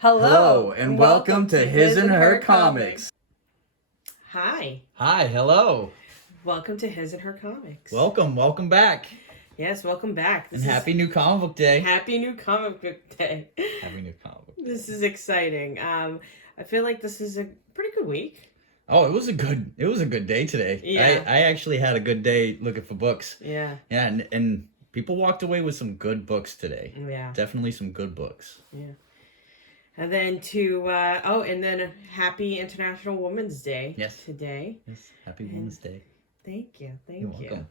Hello, and welcome to His and Her Comics. Hi. Hi, hello. Welcome to His and Her Comics. Welcome back. Yes, welcome back. And happy new comic book day. Happy new comic book day. Happy new comic book day. This is exciting. I feel like this is a pretty good week. Oh, it was a good day today. Yeah. I actually had a good day looking for books. Yeah. Yeah, and people walked away with some good books today. Yeah. Definitely some good books. Yeah. And then happy International Women's Day. Yes. Today. Yes. Happy Women's Day. Thank you. You're welcome.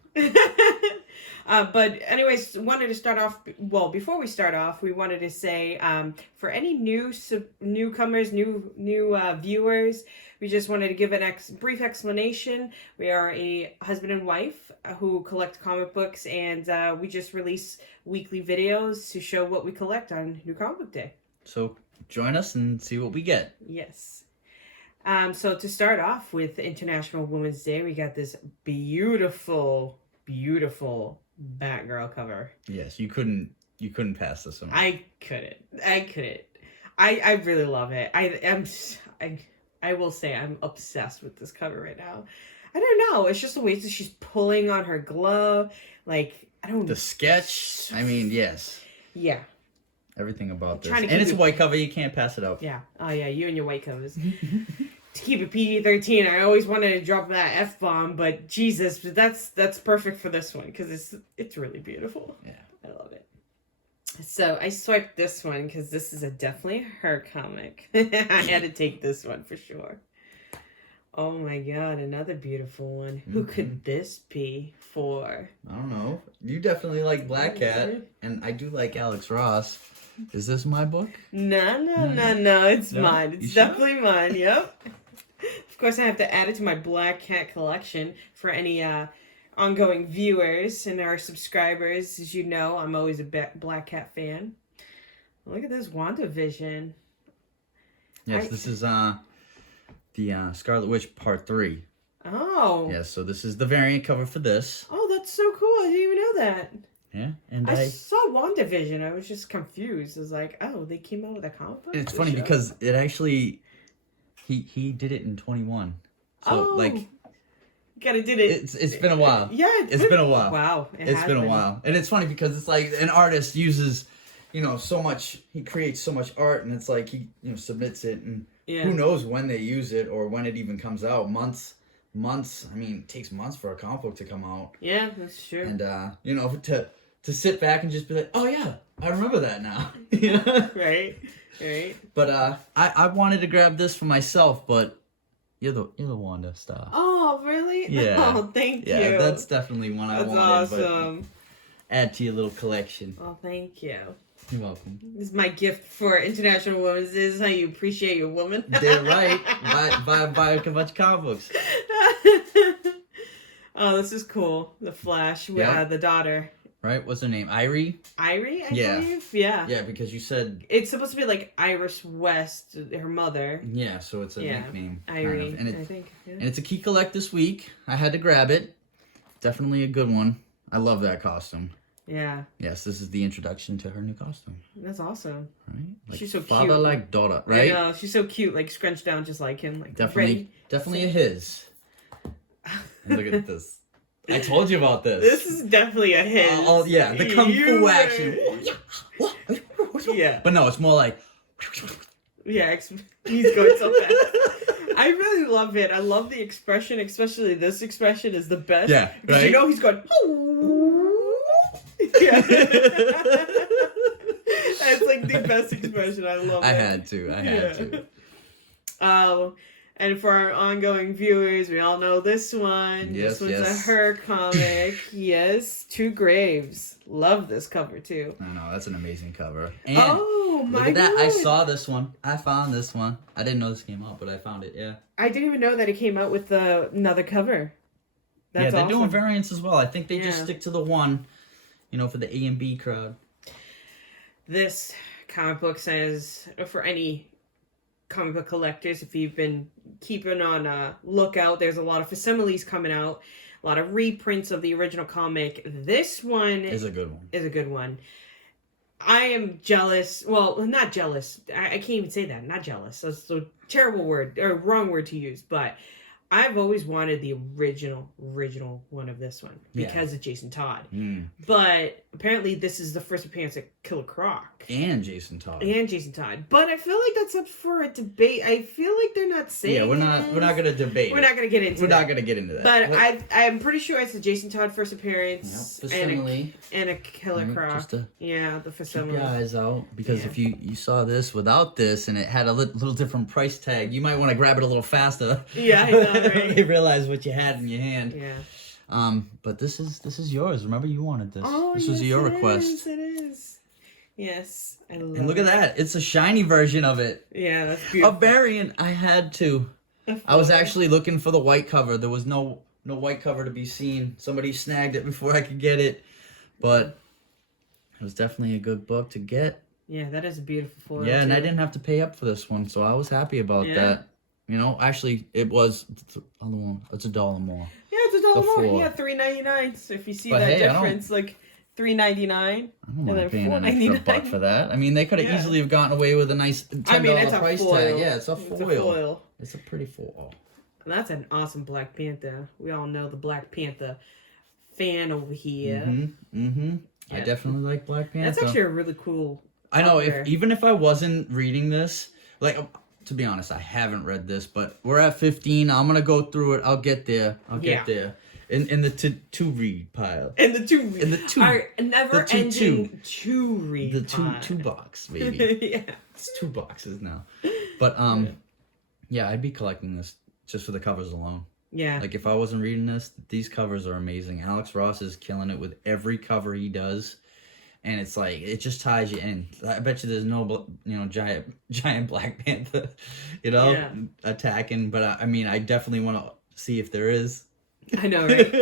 But anyways, wanted to start off. Well, before we start off, we wanted to say for any newcomers, new viewers, we just wanted to give a brief explanation. We are a husband and wife who collect comic books, and we just release weekly videos to show what we collect on New Comic Book Day. So join us and see what we get. Yes. So to start off with International Women's Day, we got this beautiful Batgirl cover. Yes, you couldn't pass this one. I couldn't. I really love it. I will say I'm obsessed with this cover right now. I don't know. It's just the way that she's pulling on her glove. Like, I don't. The sketch. I mean, yes. Yeah. Everything about this. And it's a white cover. You can't pass it up. Yeah. Oh, yeah. You and your white covers. To keep it PG-13, I always wanted to drop that F-bomb, but Jesus, that's perfect for this one because it's really beautiful. Yeah. I love it. So I swiped this one because this is definitely her comic. I had to take this one for sure. Oh my God, another beautiful one. Mm-hmm. Who could this be for? I don't know. You definitely like Black Cat, and I do like Alex Ross. Is this my book? No. It's mine. It's definitely mine. Yep. Of course, I have to add it to my Black Cat collection for any ongoing viewers and our subscribers. As you know, I'm always a Black Cat fan. Look at this WandaVision. Yes, this is the Scarlet Witch Part 3. Oh. Yes, so this is the variant cover for this. Oh, that's so cool. I didn't even know that. Yeah, and I saw WandaVision. I was just confused. I was like, oh, they came out with a comic book? It's funny because it actually... He did it in 21. So, gotta did it. It's been a while. Yeah, it's been a while. Wow. It's been a while. And it's funny because it's like an artist uses, so much, he creates so much art, and it's like he, submits it, and who knows when they use it or when it even comes out. Months. I mean, it takes months for a comic book to come out. Yeah, that's true. And, to sit back and just be like, oh yeah, I remember that now. Right. But I wanted to grab this for myself, but you're the Wanda star. Oh, really? Yeah. Oh, thank you. Yeah, that's definitely one I wanted. Awesome. But add to your little collection. Oh, thank you. You're welcome. This is my gift for International Women's Day. This is how you appreciate your woman. They're right. Buy a bunch of comic books. Oh, this is cool. The Flash with the daughter. Right? What's her name? Irie, I believe? Yeah. Yeah, because you said... It's supposed to be like Iris West, her mother. Yeah, so it's a nickname. Irie, kind of. I think. Yeah. And it's a key collect this week. I had to grab it. Definitely a good one. I love that costume. Yeah. Yes, this is the introduction to her new costume. That's awesome. Right? Like she's so cute. Father like daughter, right? I know. She's so cute, like scrunched down just like him. Like Definitely a his. And look at this. I told you about this. This is definitely a his. Yeah, the kung fu action. Yeah. But no, it's more like... Yeah, he's going so fast. I really love it. I love the expression, especially this expression is the best. Yeah, because right? He's going... Yeah. That's like the best expression. I love it. I had to. And for our ongoing viewers, we all know this one. Yes, this one's a Her comic. Yes, Two Graves. Love this cover too. I know, that's an amazing cover. And my look at that. God. I saw this one. I found this one. I didn't know this came out, but I found it, yeah. I didn't even know that it came out with another cover. That's they're awesome. doing variants as well. I think they just stick to the one, for the A and B crowd. This comic book says, for any comic book collectors, if you've been keeping on lookout, there's a lot of facsimiles coming out, a lot of reprints of the original comic. This one is a good one. I am jealous. Well, not jealous. I can't even say that. Not jealous. That's a terrible word or wrong word to use. But I've always wanted the original one of this one because of Jason Todd. But apparently this is the first appearance of Killer Croc. And Jason Todd. But I feel like that's up for a debate. I feel like they're not saying. Yeah, we're not gonna debate. We're not gonna get into. We're not gonna get into that. But I'm pretty sure it's a Jason Todd first appearance and a Killer Croc. Just to the facsimile. keep your eyes out, because if you saw this without this and it had a little different price tag, you might want to grab it a little faster. Yeah, I know, right? You realize what you had in your hand. Yeah. But this is yours. Remember, you wanted this. Oh, this was your request. It is. Yes, I love it. And look at that. It's a shiny version of it. Yeah, that's beautiful. A variant. I had to. I was actually looking for the white cover. There was no white cover to be seen. Somebody snagged it before I could get it. But it was definitely a good book to get. Yeah, that is a beautiful foil. Yeah, and I didn't have to pay up for this one, so I was happy about that. You know, actually, it was the other one. It's $1 more. Yeah, it's $1 more. Yeah, $3.99. So if you see that difference, like $3.99, I don't mind paying an extra $1 for that. I mean, they could have easily have gotten away with a nice $10 price tag. Yeah, it's a foil. It's a pretty foil. And that's an awesome Black Panther. We all know the Black Panther fan over here. I definitely like Black Panther. That's actually a really cool. I know. Even if I wasn't reading this, like, to be honest, I haven't read this, but we're at 15. I'm gonna go through it. I'll get there. Get there. In the to read pile. In the two. Our never-ending to read. The two box, baby. Yeah. It's 2 boxes now. But yeah, I'd be collecting this just for the covers alone. Yeah. Like, if I wasn't reading this, these covers are amazing. Alex Ross is killing it with every cover he does. And it's like, it just ties you in. I bet you there's no, giant Black Panther, attacking. But I mean, I definitely want to see if there is. I know, right?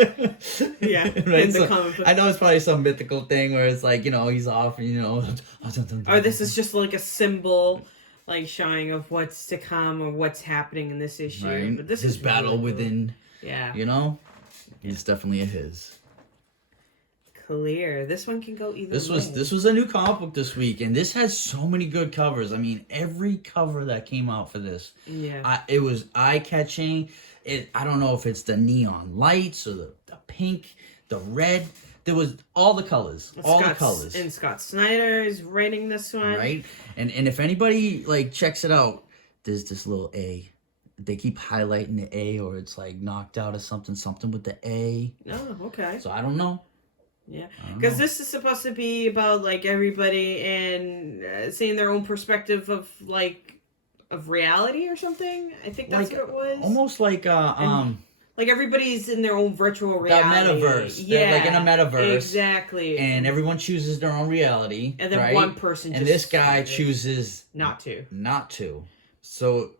Yeah. Right? So, I know it's probably some mythical thing where it's like, he's off, or this is just like a symbol, like showing of what's to come or what's happening in this issue. Right? But this his is battle really within. Cool. Yeah. It's definitely a his. Clear. This one can go either This way. was a new comic book this week, and this has so many good covers. I mean, every cover that came out for this, it was eye-catching. I don't know if it's the neon lights or the pink, the red. There was all the colors, the colors. And Scott Snyder is writing this one, right? And if anybody checks it out, there's this little A. They keep highlighting the A, or it's like knocked out or something with the A. Oh, okay. So I don't know. Yeah, because this is supposed to be about everybody and seeing their own perspective of reality or something. I think that's what it was. Almost like everybody's in their own virtual reality. The metaverse. Yeah, like in a metaverse. Exactly. And everyone chooses their own reality. And then one person and this guy chooses not to. So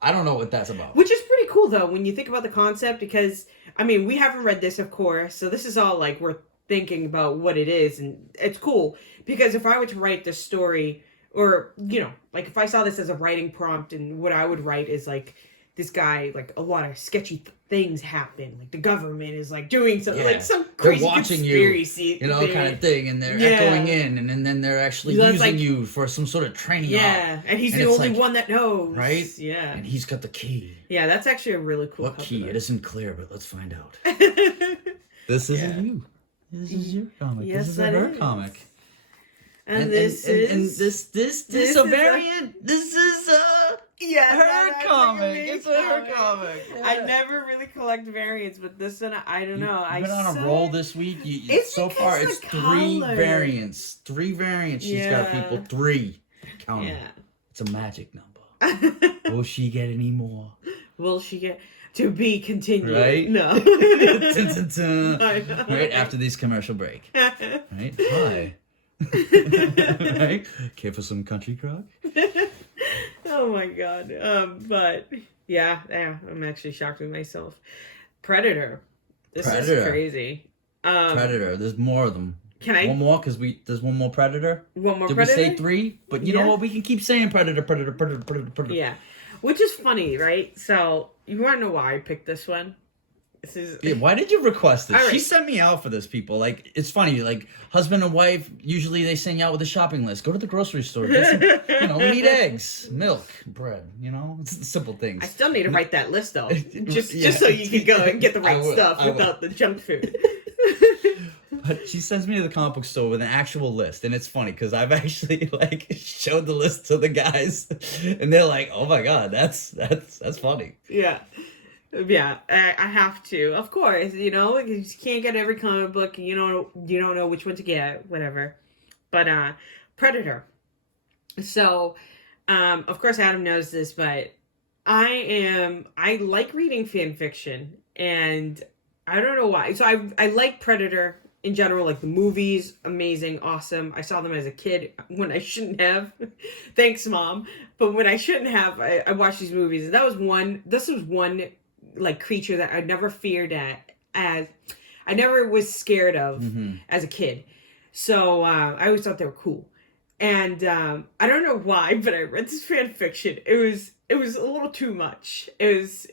I don't know what that's about. Which is pretty cool though when you think about the concept, because I mean, we haven't read this, of course, so this is all we're thinking about what it is, and it's cool because if I were to write this story, or if I saw this as a writing prompt, and what I would write is this guy, a lot of sketchy things happen, the government is doing something, some crazy they're watching conspiracy kind of thing, and they're echoing in, and then they're actually using you for some sort of training. And he's the only one that knows, right? Yeah, and he's got the key. Yeah, that's actually a really cool. What key? It isn't clear, but let's find out. This isn't you. This is your comic. Yes, this is her comic. And this is a variant. This is her comic. It's her comic. Yeah. I never really collect variants, but this one, I don't know. You've been on a roll this week. So far, it's 3 variants. 3 variants. She's got people 3. Count them. Yeah. It's a magic number. Will she get any more? Will she get to be continued? Right? No. Dun, dun, dun. Right after this commercial break. Right? Hi. Right? Care for some country crock? Oh my god. But yeah, I'm actually shocked with myself. Predator. This is crazy. Predator. There's more of them. Can I? One more, because there's one more Predator. One more Did Predator? we say 3? But you know what? We can keep saying Predator. Yeah. Which is funny, right? So, you want to know why I picked this one? This is... Yeah, why did you request this? Right. She sent me out for this, people. Like, it's funny. Like, husband and wife, usually they send you out with a shopping list. Go to the grocery store. Get some, we need eggs, milk, bread. It's the simple things. I still need to write that list, though. Just so you can go and get the right stuff without the junk food. But she sends me to the comic book store with an actual list, and it's funny because I've actually showed the list to the guys, and they're like, "Oh my god, that's funny." Yeah, I have to, of course. You just can't get every comic book. You don't know which one to get, whatever. But Predator. So, of course, Adam knows this, but I like reading fan fiction, and I don't know why. So I like Predator. In general, like the movies, amazing, awesome. I saw them as a kid when I shouldn't have. Thanks, Mom. But when I shouldn't have, I watched these movies. And this was one like creature that I never feared I never was scared of as a kid. So I always thought they were cool. And I don't know why, but I read this fan fiction. It was a little too much. It was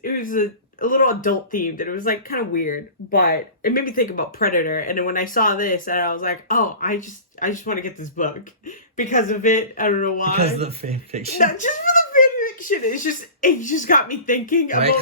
a little adult themed, and it was kind of weird, but it made me think about Predator. And then when I saw this, and I was like, oh, I just want to get this book because of it. I don't know why. Because of the fan fiction. Not just for the fan fiction. It just got me thinking about.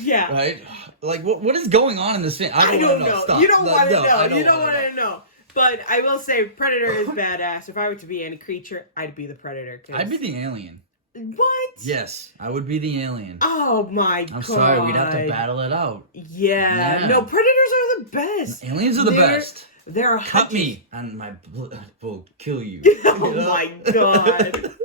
Yeah. Right. Like what is going on in this fan? I don't know. Stop. You don't want to know. You don't want to know. But I will say, Predator is badass. If I were to be any creature, I'd be the Predator. I'd be the alien. What? Yes, I would be the alien. Oh my god. I'm sorry, we'd have to battle it out. Yeah. No, predators are the best. Aliens are the best. They're cut me and my blood will kill you. Oh my god.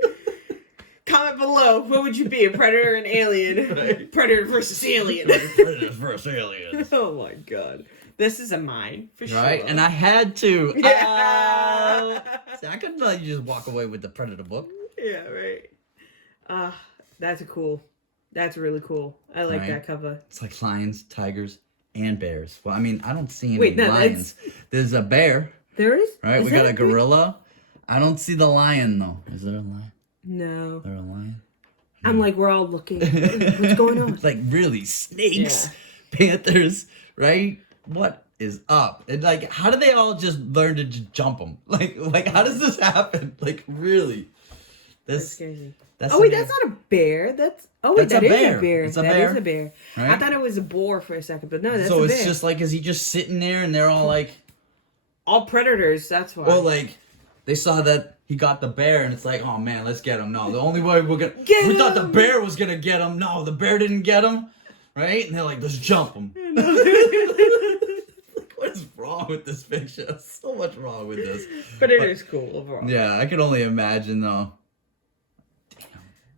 Comment below. What would you be? A predator or an alien? Right. Predator versus alien. Predator versus alien. Oh my god. This is a mine, for sure. Right, and I had to. Yeah. See, I couldn't let you just walk away with the Predator book. Yeah, right. That's really cool. I like that cover. It's like lions, tigers, and bears. Well, I mean, I don't see any lions. There's a bear. There is? Right, we got a gorilla. I don't see the lion, though. Is there a lion? No. Is there a lion? I'm like, we're all looking. What's going on? It's like, really? Snakes? Yeah. Panthers? Right? What is up? And how do they all just learn to just jump them? Like how does this happen? Like, really? That's crazy. That's that's not a bear. That is a bear. It's a bear. That is a bear. Right? I thought it was a boar for a second, but no, that's a bear. So it's just is he just sitting there and they're all all predators, that's why. Well, they saw that he got the bear and it's like, oh man, let's get him. No, the only way we thought the bear was gonna get him. No, the bear didn't get him. Right? And they're like, let's jump him. What is wrong with this picture? There's so much wrong with this. But it is cool overall. Yeah, I can only imagine though.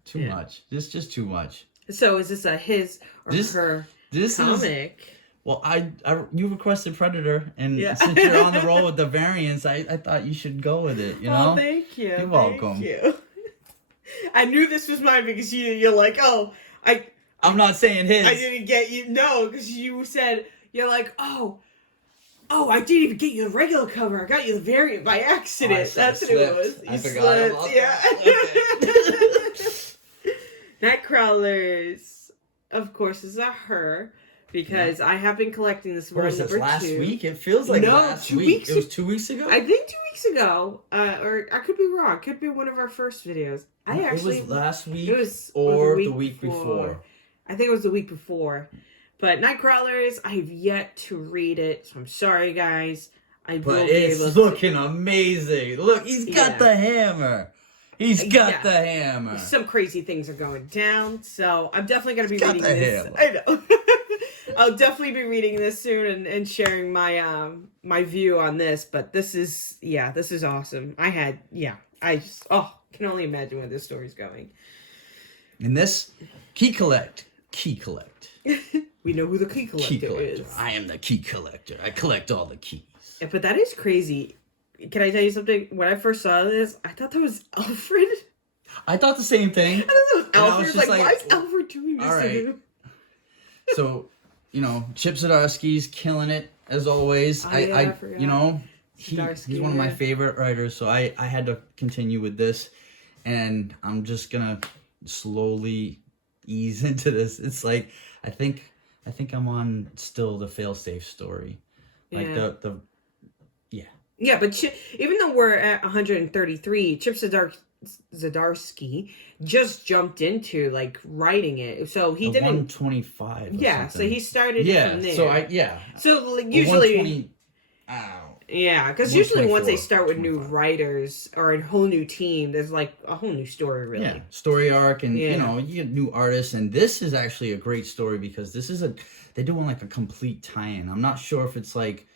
Too much. Just too much. So is this a his or her comic? Well, you requested Predator, and since you're on the roll with the variants, I thought you should go with it. You know? Oh, thank you. You're welcome. Thank you. I knew this was mine because you're like, oh, I'm not saying his. I didn't get you. No, because you said you're like, oh, I didn't even get you the regular cover. I got you the variant by accident. That's what it was. I forgot about that. Okay. NIGHTCRAWLERS, of course, is a her because I have been collecting this world number 2. Last week? It feels like last week. It was 2 weeks ago? I think 2 weeks ago. Or I could be wrong. Could be one of our first videos. It was last week or the week before. I think it was the week before. But NIGHTCRAWLERS, I have yet to read it, so I'm sorry, guys. But it's looking amazing. Look, he's got the hammer. He's got the hammer. Some crazy things are going down, so I'm definitely going to be reading this. Hammer. I know. I'll definitely be reading this soon and sharing my my view on this, but this is awesome. I can only imagine where this story's going. And this, key collect. We know who the key collector is. I am the key collector. I collect all the keys. Yeah, but that is crazy. Can I tell you something? When I first saw this, I thought that was Alfred. I thought the same thing. I thought that was Alfred. Why is Alfred doing this to him? So, Chip Zdarsky's killing it, as always. I forgot. He's one of my favorite writers, so I had to continue with this. And I'm just going to slowly ease into this. It's I think I think I'm on still the fail-safe story. Like the Yeah, but even though we're at 133, Chip Zdarsky just jumped into like writing it, so he didn't 125. Yeah, so he started from there. So like, usually, yeah, because usually once they start with new writers or a whole new team, there's like a whole new story, really. Yeah, story arc, and you know, you get new artists, and this is actually a great story because this is they're doing like a complete tie-in. I'm not sure if it's like,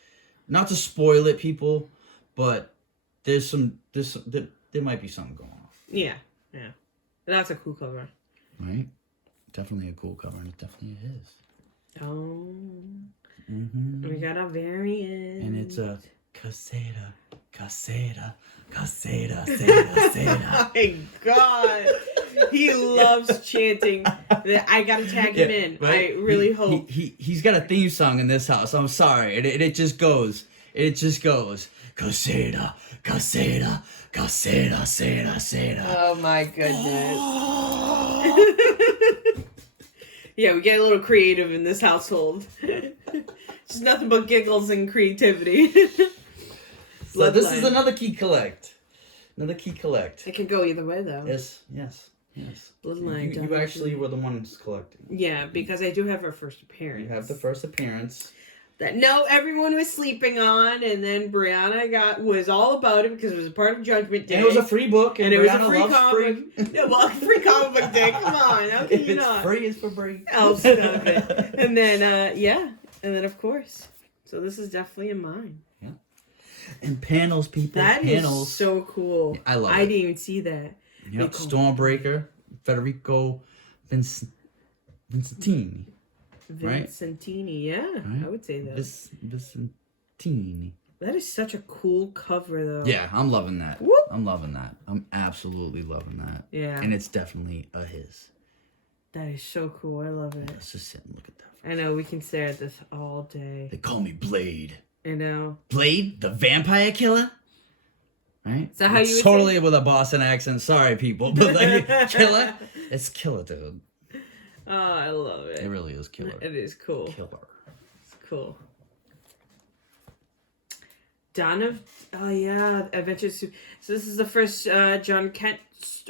not to spoil it, people, but there might be something going on. Yeah. That's a cool cover. Right? Definitely a cool cover, and it definitely is. Oh. Mm-hmm. We got a variant. And it's a caseta. Oh my God. He loves chanting. I gotta tag him in. Right? I really hope. He's got a theme song in this house. I'm sorry. It just goes. Caseta. Oh my goodness. Yeah, we get a little creative in this household. Just nothing but giggles and creativity. So this is another key collect. It can go either way, though. Yes. Bloodline. You actually were the ones collecting. Yeah, because I do have her first appearance. You have the first appearance. That everyone was sleeping on, and then Brianna was all about it because it was a part of Judgment Day. And it was a free book, and it was a free comic. Free comic book day. Come on, how can you not? If it's free, it's for free. Oh, stop it. And then, and then of course. So this is definitely in mine. Yeah. And panels, people. That is so cool. I love it. I didn't even see that. Yep. Stormbreaker, Federico Vincentini. Vincentini, yeah, right? I would say that. Vincentini. That is such a cool cover, though. Yeah, I'm loving that. Whoop. I'm loving that. I'm absolutely loving that. Yeah. And it's definitely a his. That is so cool. I love it. Let's just sit and look at that. I know, we can stare at this all day. They call me Blade. I know. Blade, the vampire killer? Right? Is that how you would totally say? With a Boston accent. Sorry, people. But like, killer? It's killer, dude. Oh, I love it. It really is killer. It is cool. Killer. It's cool. Adventures. So this is the first John Kent.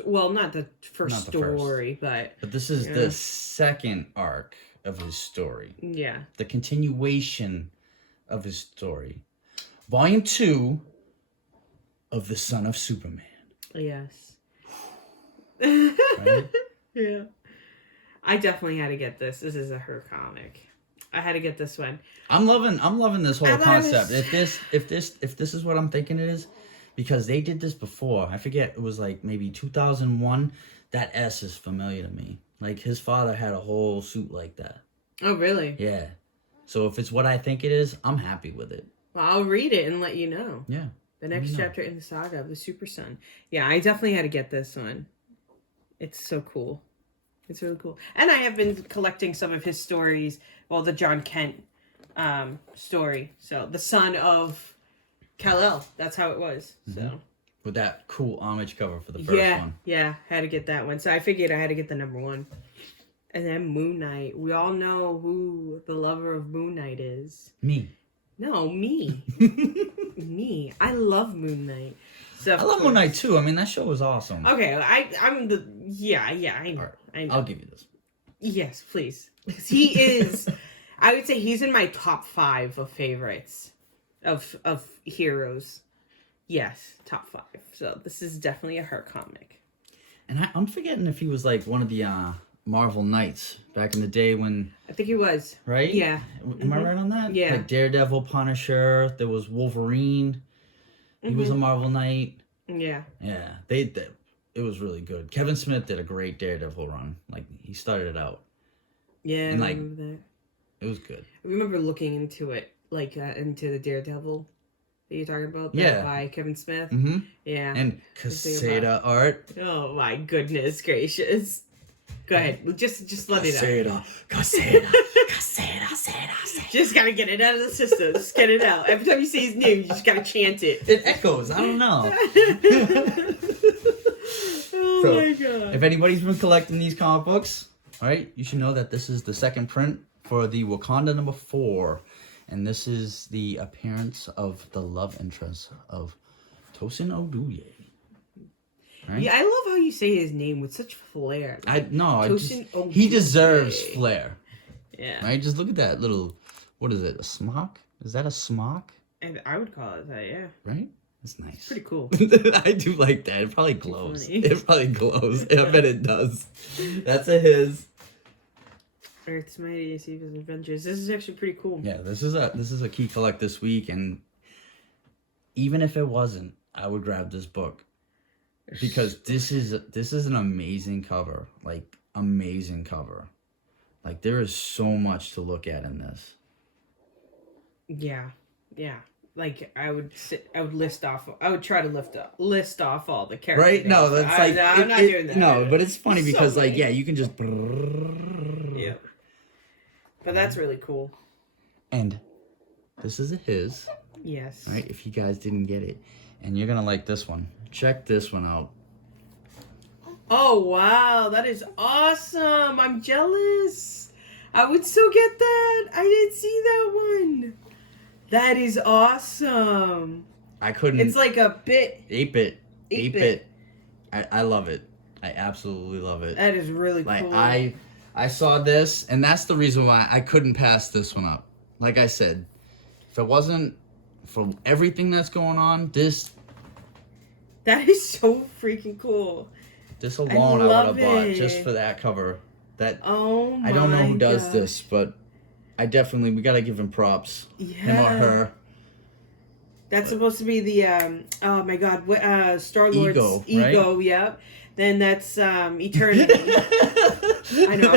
Not the first story, but this is the second arc of his story. Yeah. The continuation of his story. Volume 2 of The Son of Superman. Yes. Right? Yeah. I definitely had to get this. This is a Her comic. I had to get this one. I'm loving this whole concept. If this is what I'm thinking it is, because they did this before. I forget, it was like maybe 2001. That S is familiar to me. Like his father had a whole suit like that. Oh, really? Yeah. So if it's what I think it is, I'm happy with it. Well, I'll read it and let you know. Yeah. The next chapter in the saga of the Super Son. Yeah, I definitely had to get this one. It's so cool. It's really cool. And I have been collecting some of his stories. Well, the John Kent story. So, the son of Kal-El. That's how it was. Mm-hmm. So, with that cool homage cover for the first one. Yeah, had to get that one. So, I figured I had to get the number one. And then Moon Knight. We all know who the lover of Moon Knight is. Me. No, me. Me. I love Moon Knight. So I love Moon Knight too. I mean, that show was awesome. Okay, I know. Right. I know. I'll give you this. Yes, please. Because he is, I would say he's in my top 5 of favorites of heroes. Yes, top 5. So this is definitely a Her comic. And I'm forgetting if he was like one of the Marvel Knights back in the day when... I think he was. Right? Yeah. Am I right on that? Yeah. Like Daredevil, Punisher, there was Wolverine. He was a Marvel Knight. Yeah. Yeah. It was really good. Kevin Smith did a great Daredevil run. Like, he started it out. Yeah, and I remember that. It was good. I remember looking into it, like, into the Daredevil that you're talking about. Yeah. By Kevin Smith. Mm-hmm. Yeah. And Caseta art. Oh, my goodness gracious. Go ahead. Just let it out. Caseta. Just gotta get it out of the system. Just get it out. Every time you say his name, you just gotta chant it. It echoes. I don't know. Oh my god. If anybody's been collecting these comic books, all right, you should know that this is the second print for the Wakanda number 4. And this is the appearance of the love interest of Tosin Oduye. Right? Yeah, I love how you say his name with such flair. He deserves flair. Yeah. Right? Just look at that little, what is it, a smock? Is that a smock? And I would call it that, yeah. Right? It's nice. It's pretty cool. I do like that. It probably glows. It probably glows. I bet it does. That's a his. Earth's Mightiest Heroes Adventures. This is actually pretty cool. Yeah, this is a key collect this week, and even if it wasn't, I would grab this book because this is an amazing cover. Like, amazing cover. Like, there is so much to look at in this. Yeah. Like, I would try to list off all the characters. Right? No, that's like... I'm not doing that. No, but it's funny because, so like, yeah, you can just... Yeah. But that's really cool. And this is a his. Yes. Right? If you guys didn't get it. And you're going to like this one. Check this one out. Oh, wow. That is awesome. I'm jealous. I would so get that. I didn't see that one. That is awesome. I couldn't. It's like a bit. 8-bit. 8-bit. I love it. I absolutely love it. That is really cool. I saw this, and that's the reason why I couldn't pass this one up. Like I said, if it wasn't for everything that's going on, that is so freaking cool. This alone I would have bought just for that cover. Oh my I don't know who does gosh. this, but we gotta give him props. Yeah. Him or her. That's supposed to be the oh my god, Star-Lord's ego, right? Yep. Then that's Eternity. I know.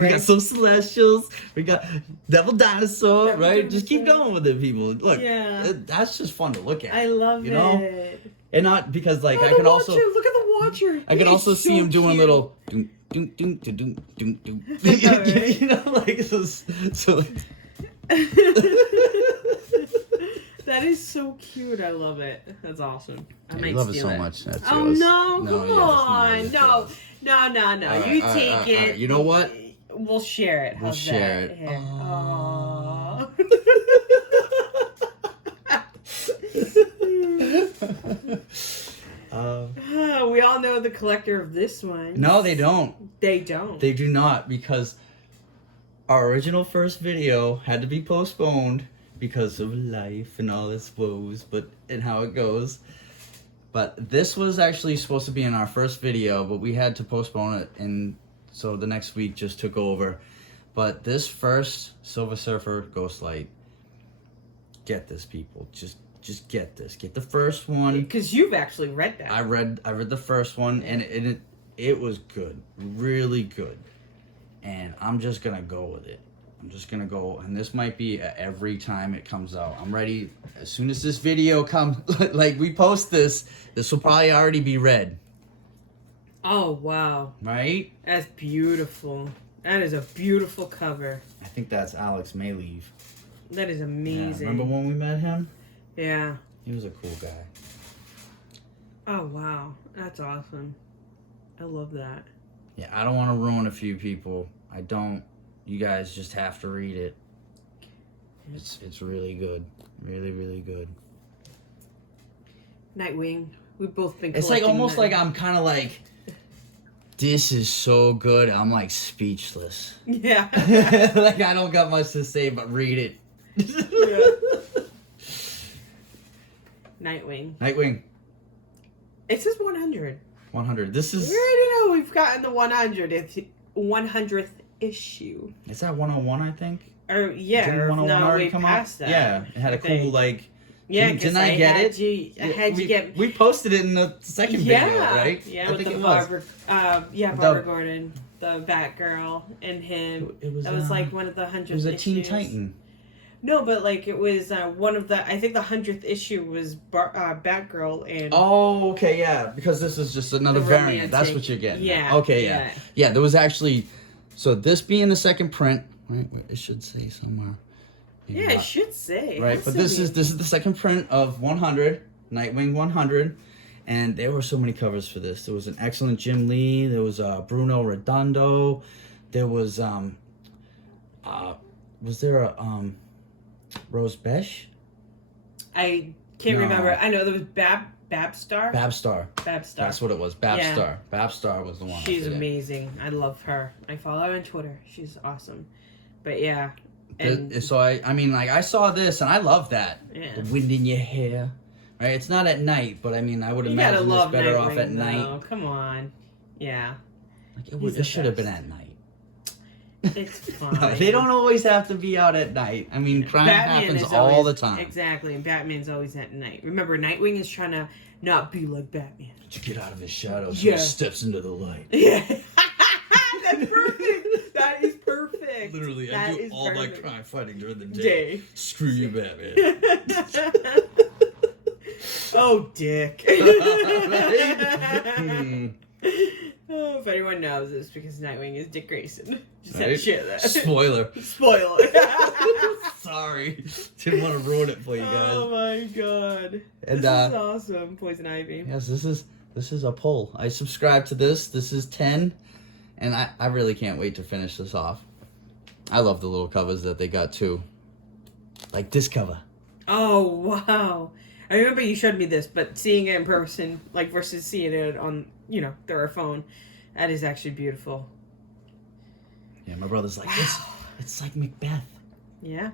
We got some Celestials. We got Devil Dinosaur, right? Just keep going with it, people. Look, that's just fun to look at. I love it. And not because, like, I can also... Look at the Watcher. I can also see him doing little... Doom, doom, doom, doom, doom, doom. You know, like, so that is so cute. I love it. That's awesome. I might love it steal so much. That's oh yours. no! No, Come on! No! You take it. You know what? We'll share it. We'll share it. Here. Aww. We all know the collector of this one. No, they don't. They don't. They do not, because our original first video had to be postponed because of life and all its woes, and how it goes. But this was actually supposed to be in our first video, but we had to postpone it, and so the next week just took over. But this first Silver Surfer Ghostlight, get this, people. Just get this. Get the first one. Because you've actually read that. I read the first one, and it was good. Really good. And I'm just going to go with it. I'm just going to go, and this might be every time it comes out. I'm ready. As soon as this video comes, like we post this will probably already be read. Oh, wow. Right? That's beautiful. That is a beautiful cover. I think that's Alex Mayleave. That is amazing. Yeah, remember when we met him? Yeah. He was a cool guy. Oh, wow. That's awesome. I love that. Yeah, I don't want to ruin a few people. I don't. You guys just have to read it. It's really good. Really, really good. Nightwing. We've both been collecting. It's like almost like I'm kind of like, this is so good. I'm like speechless. Yeah. Like I don't got much to say, but read it. Yeah. Nightwing. It says 100. 100. This is... We already know we've gotten the 100th issue. Is that 101, I think? Or, yeah. Didn't 101 no, already way come past out? that. Yeah. It had a cool, like... Yeah, didn't I get it? I had you get... We posted it in the second video, right? Yeah, I with think the it Barbara... was. Barbara Gordon, the Batgirl, and him. It was, that was like one of the 100th issues. It was a Teen Titan. No, but like it was one of the... I think the 100th issue was Batgirl and... Oh, okay, yeah. Because this is just another variant. That's what you're getting. Yeah. Okay, yeah. Yeah, there was actually... So this being the second print... Right, it should say somewhere. Yeah, it should say. Right, but this is the second print of 100, Nightwing 100, and there were so many covers for this. There was an excellent Jim Lee. There was Bruno Redondo. There was was there a Rose Besh? I can't remember. I know there was Babstar. Babstar. That's what it was. Babstar. Yeah. Babstar was the one. She's amazing. I love her. I follow her on Twitter. She's awesome. But yeah. And so I mean, like, I saw this and I love that. Yeah. The wind in your hair. Right? It's not at night, but I mean, I would imagine it's better off at night. Come on. Yeah. Like, it should have been at night. It's fine. No, they don't always have to be out at night. I mean, crime happens all the time. Exactly, and Batman's always at night. Remember, Nightwing is trying to not be like Batman. To get out of his shadow so he steps into the light. Yeah. That's perfect. That is perfect. Literally, I do all my crime fighting during the day. Screw you, Batman. Oh, dick. Oh, if anyone knows, it's because Nightwing is Dick Grayson. Just had to share that. Spoiler. Sorry. Didn't want to ruin it for you guys. Oh my god. And, this is awesome. Poison Ivy. Yes, this is a poll. I subscribe to this. This is 10. And I really can't wait to finish this off. I love the little covers that they got too. Like this cover. Oh, wow. I remember you showed me this, but seeing it in person, like, versus seeing it on, through our phone, that is actually beautiful. Yeah, my brother's like, it's like Macbeth. Yeah.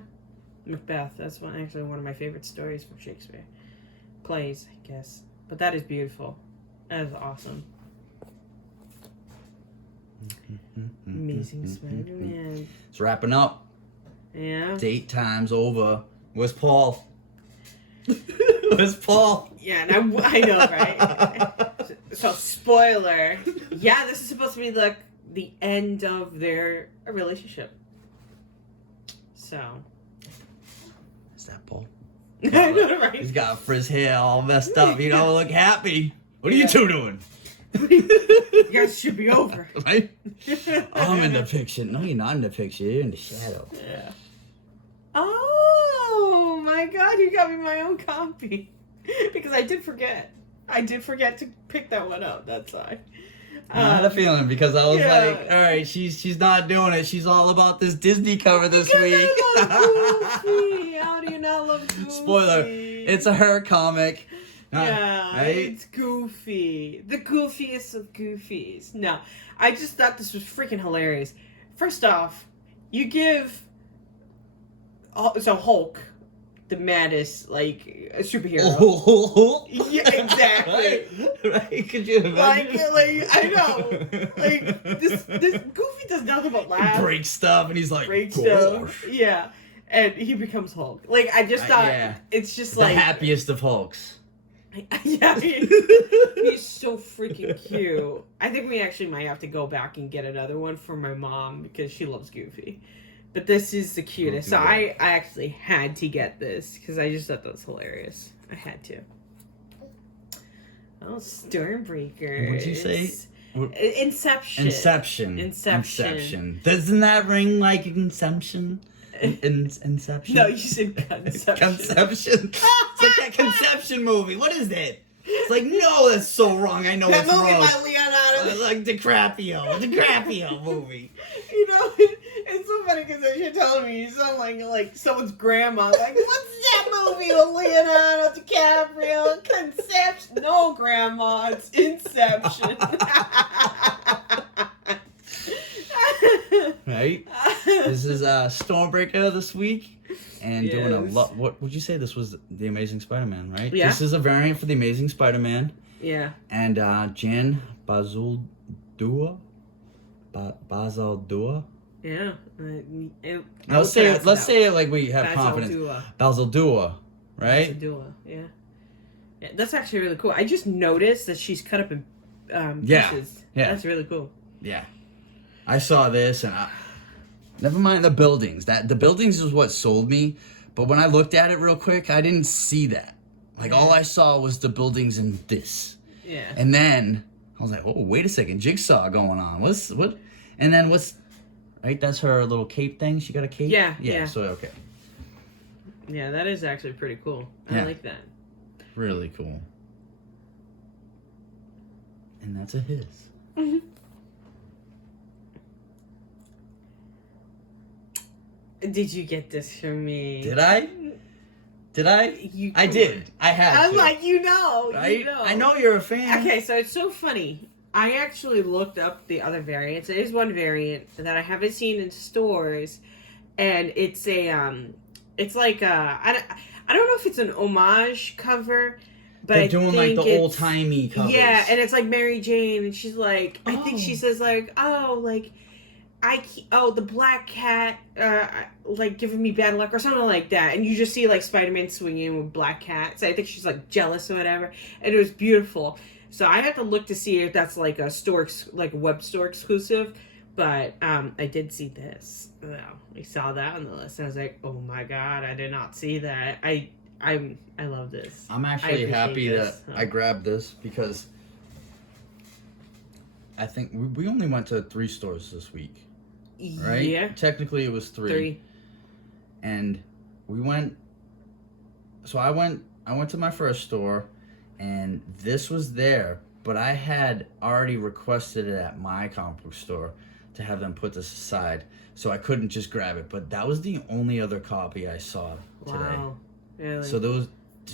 Macbeth. That's one of my favorite stories from Shakespeare. Plays, I guess. But that is beautiful. That is awesome. Amazing Spider-Man. It's wrapping up. Yeah. Date time's over. Where's Paul? Where's Paul? Yeah, and I know, right? So, spoiler. Yeah, this is supposed to be like the end of their relationship. So. Is that Paul? I know, right? He's got frizz hair all messed up. You don't look happy. What are you two doing? You guys should be over. Right? I'm in the picture. No, you're not in the picture. You're in the shadow. Yeah. Oh my god, you got me my own copy. Because I did forget. I did forget to pick that one up. That's why. I had a feeling because I was like, all right, she's not doing it. She's all about this Disney cover this week. Goofy. How do you not love Goofy? Spoiler, it's a Her comic. Yeah, right? It's Goofy. The goofiest of goofies. No, I just thought this was freaking hilarious. First off, you give... So Hulk, the maddest, like, a superhero. Yeah, exactly. Right? Could you imagine? Like, I know. Like, this Goofy does nothing but laugh. He breaks stuff, and he's like, stuff. Yeah. And he becomes Hulk. Like, I just thought, it's just like... The happiest of Hulks. Yeah, he's so freaking cute. I think we actually might have to go back and get another one for my mom because she loves Goofy. But this is the cutest. So I actually had to get this because I just thought that was hilarious. I had to. Oh, Stormbreaker. What'd you say? Inception. Inception. Doesn't that ring like Inception? Inception? No, you said Conception. Conception. It's like that Conception movie. What is that? It's like, no, that's so wrong. I know that it's movie wrong. by Leonardo. Like DiCaprio movie. It's so funny because as you're telling me, you sound like someone's grandma. Like, what's that movie with Leonardo DiCaprio? Conception? No, Grandma, it's Inception. Right? This is Stormbreaker this week. And doing a lot. What would you say? This was the Amazing Spider-Man, right? Yeah. This is a variant for the Amazing Spider-Man. Yeah. And Jan Bazaldua. Bazaldua. Yeah. Let's say it like we have confidence. Bazaldua, right? Bazaldua. Yeah. Yeah. That's actually really cool. I just noticed that she's cut up in pieces. Yeah. That's really cool. Yeah. I saw this and never mind the buildings. The buildings is what sold me, but when I looked at it real quick, I didn't see that. Like all I saw was the buildings in this. Yeah. And then I was like, "Oh, wait a second, Jigsaw going on. What?" And then what's right? That's her little cape thing. She got a cape. Yeah. So okay. Yeah, that is actually pretty cool. I like that. Really cool. And that's a his. Mm-hmm. Did you get this from me? Did I? I did. I had I'm to. like, you know. I know you're a fan. Okay, so it's so funny. I actually looked up the other variants. There is one variant that I haven't seen in stores, and it's it's like I don't know if it's an homage cover, but they're doing like the old timey covers. Yeah, and it's like Mary Jane, and she's like, I think she says like, the black cat, like giving me bad luck or something like that, and you just see like Spider-Man swinging with black cats. I think she's like jealous or whatever, and it was beautiful. So I have to look to see if that's like a web store exclusive, but I did see this. I saw that on the list, and I was like, oh my god, I did not see that. I love this. I'm actually happy that I grabbed this because I think we only went to 3 stores this week. Right? Yeah. Technically, it was 3. And we went. So I went to my first store, and this was there, but I had already requested it at my comic book store to have them put this aside, so I couldn't just grab it. But that was the only other copy I saw today. Wow. Really? So there's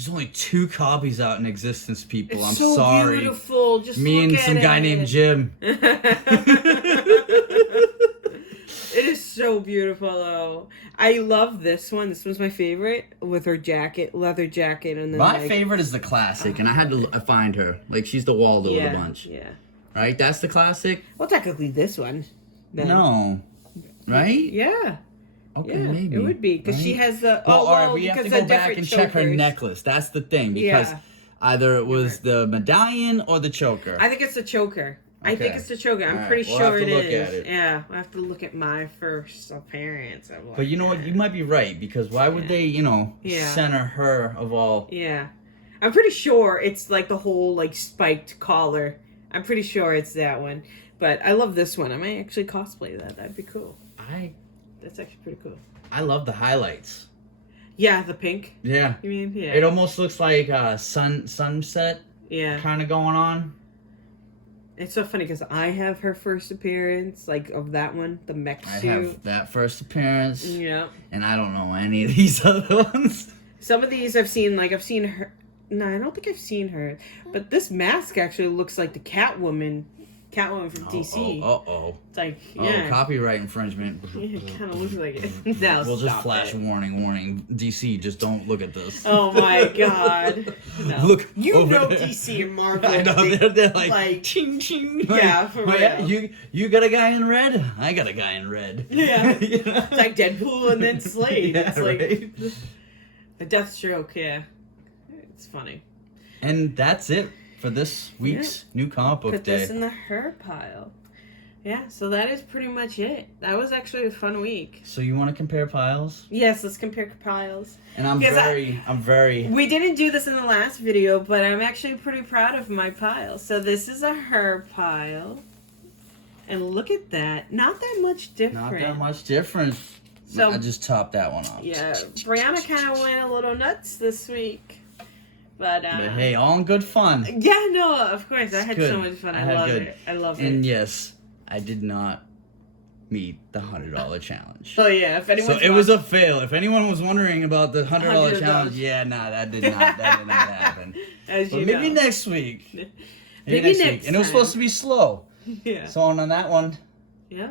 only 2 copies out in existence, people. It's I'm so sorry. Beautiful. Just me look and at some guy it. named Jim. It is so beautiful, though. I love this one. This was my favorite with her jacket, leather jacket, and then my favorite is the classic, and I had to find her. Like, she's the Waldo of the bunch. Yeah. Right? That's the classic. Well, technically, this one. Then. No. Right? Yeah. Okay, yeah, maybe. It would be because she has the. All right, we have to go back and check her necklace. That's the thing, because either it was the medallion or the choker. I think it's the choker. Okay. I think it's the choker. I'm pretty sure we'll have to look is. at it. Yeah, I have to look at my first appearance. But you know what? You might be right, because why would they, center her of all? Yeah, I'm pretty sure it's like the whole like spiked collar. I'm pretty sure it's that one. But I love this one. I might actually cosplay that. That'd be cool. That's actually pretty cool. I love the highlights. Yeah, the pink. Yeah. You mean, yeah. It almost looks like sunset. Yeah. Kind of going on. It's so funny because I have her first appearance, like, of that one, the mech suit. I have that first appearance. Yeah. And I don't know any of these other ones. Some of these I've seen her. No, I don't think I've seen her. But this mask actually looks like the Catwoman from DC. It's like, yeah. Oh, copyright infringement. It kind of looks like it. Now we'll just flash warning. DC, just don't look at this. Oh my god. No. Look, DC and Marvel. I know, they're like ching ching. Yeah, for real. Yeah, you got a guy in red? I got a guy in red. Yeah. It's like Deadpool and then Slade. Yeah, it's like right? a Deathstroke, yeah. It's funny. And that's it for this week's new comic book day. Put this in the her pile. Yeah, so that is pretty much it. That was actually a fun week. So you want to compare piles? Yes, let's compare piles. And I'm very... We didn't do this in the last video, but I'm actually pretty proud of my pile. So this is a her pile. And look at that. Not that much different. Not that much different. So I just topped that one off. Yeah, Brianna kind of went a little nuts this week. But hey, all in good fun. Yeah, no, of course. I had so much fun. I love it. I love it. And yes, I did not meet the $100 challenge. Oh yeah, if anyone. So it was a fail. If anyone was wondering about the $100 challenge, that did not happen. But maybe next week. Maybe next week. And it was supposed to be slow. Yeah. So on that one. Yeah.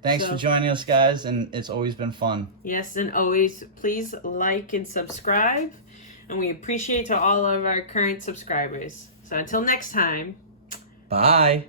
Thanks for joining us, guys, and it's always been fun. Yes, and always please like and subscribe. And we appreciate to all of our current subscribers. So until next time. Bye.